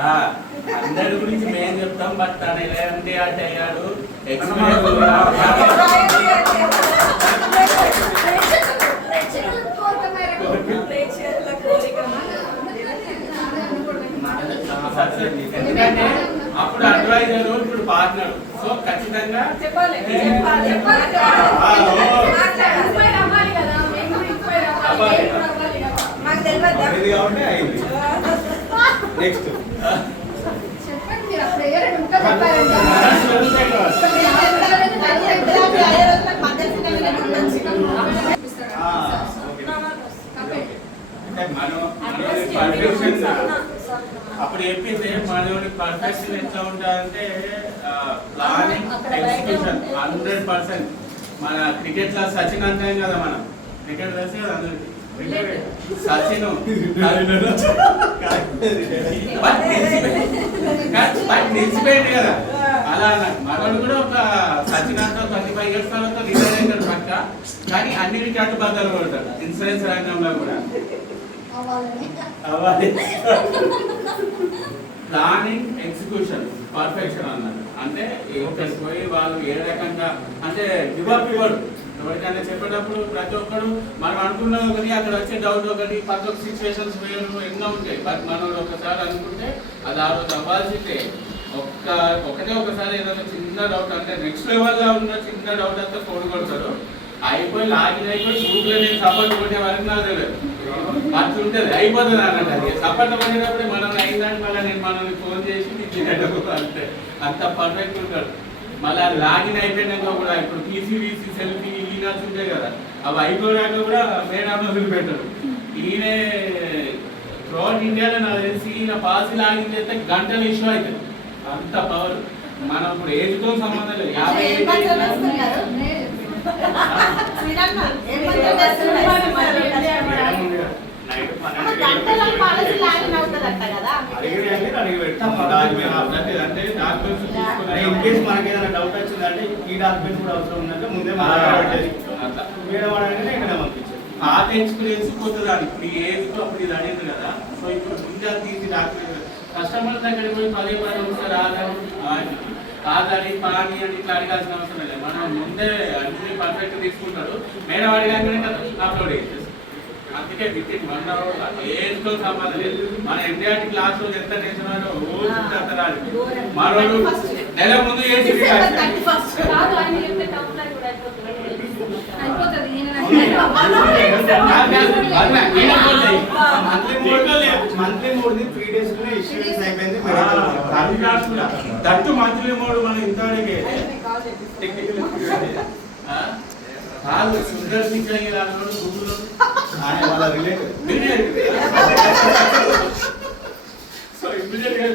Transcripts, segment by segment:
అందరి గురించి మేము చెప్తాం. బట్ తను ఎలాంటి ఆట అయ్యాడు ఎందుకంటే అప్పుడు అడ్వైజర్ ఇప్పుడు పార్ట్నర్. సో ఖచ్చితంగా అప్పుడు చెప్పింది మనోడి పర్ఫెక్షన్ ఎట్లా ఉంటారంటే ప్లానింగ్ ఎగ్జిక్యూషన్ 100%. మన క్రికెట్ లో సచిన్ అంటాం కదా, మనం క్రికెట్ వేసి కదా అందరికి సచిన్ నిలిచిపోయింది కదా, అలా మనోడు కూడా ఒక సచిన్ అంతా 35 years తర్వాత రిటైర్ అవుతాడు పక్క. కానీ అన్ని రికార్డు బద్దలు కొడతాడు ఇన్సూరెన్స్ రంగంలో కూడా. ప్లానింగ్ ఎగ్జిక్యూషన్ పర్ఫెక్షన్ అన్నారు. అంటే ఒకరికి పోయి వాళ్ళు ఏ రకంగా అంటే గివప్ ఇవ్వడు. ఎవరికైనా చెప్పేటప్పుడు ప్రతి ఒక్కరు మనం అనుకున్నది ఒకటి, అక్కడ వచ్చే డౌట్ ఒకటి, పక్కకు సిచ్యువేషన్స్ వేరు ఎన్నో ఉంటాయి. బట్ మనం ఒకసారి అనుకుంటే అది ఆ రోజు అవ్వాల్సిందే. ఒకసారి ఏదైనా చిన్న డౌట్ అంటే నెక్స్ట్ లెవెల్లో ఉన్న చిన్న డౌట్ అంతా కొడుకొడతారు. అయిపోయి లాగిన్ అయిపోయి గ్రూప్లో నేను సపోర్ట్ కొట్టే వరకు నాకు తెలియదు అట్లా ఉంటుంది. అయిపోతుంది అన్నట్టు. అది సపోర్ట్ కొట్టేటప్పుడే మనం అయిందని మళ్ళీ నేను మనల్ని ఫోన్ చేసి అంతే అంత పర్ఫెక్ట్ ఉంటాడు. మళ్ళీ అది లాగిన్ అయిపోయినాక కూడా ఇప్పుడు పీసీవీసీ సెల్ఫీ ఈనాల్సి ఉంటాయి కదా, అవి అయిపోయాక కూడా మేడం వదిలిపెట్టారు. ఈయనే త్రూఅవుట్ ఇండియాలో నాకు తెలిసి ఈయన పాసి లాగిన్ చేస్తే గంటలు ఇష్యూ అవుతుంది. అంత పవర్. మనం ఇప్పుడు ఏజ్తో సంబంధం లేదు. 50 మనకి ఏదైనా డౌట్ వచ్చిందంటే ఈ డాక్యుమెంట్స్ కూడా అవసరం ఉందంటే ముందే మేడం అడగనే ఇక్కడ పంపించారు. పాత ఎక్స్పీరియన్స్ కొత్తదాన్ని ఇప్పుడు ఈ ఏజ్తో అప్పుడు ఇది అడిగింది కదా. సో ఇప్పుడు ముందే తీసి డాక్యుమెంట్ కస్టమర్ దగ్గరికి పోయి 10 ఒకసారి ఆధారి పాని అని ఇట్లా అడగాల్సిన అవసరం లేదు. మనం ముందే అన్ని పర్ఫెక్ట్ తీసుకుంటారు. మేడం అడిగాక అప్లోడ్ చేసేసి. అందుకే విత్ ఇన్ 1 hour ఏజ్తో సంబంధం లేదు. మన ఎన్టీఆర్ క్లాస్ రోజు ఎంత టెన్షన్ వాడో రోజు అంత రాదు. మరో నెల ముందు AC monthly mode 3 days issues అయిపోయింది. దట్టు మంత్లీ మోడ్ మనం ఇంత అడిగే కాదు. సుందర్ సింగ్ రాదు గూగుల్లో వాళ్ళ రిలేటెడ్. సో ఇమ్మీడియట్ గా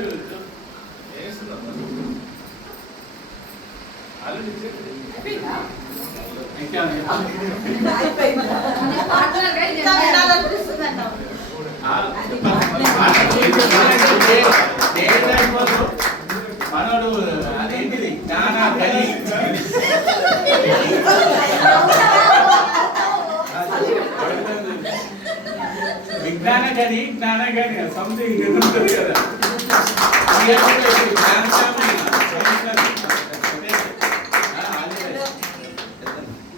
మనోడు అదేంటిది జ్ఞాన గని విజ్ఞాన గని జ్ఞాన గని సంథింగ్ ఉంటుంది కదా.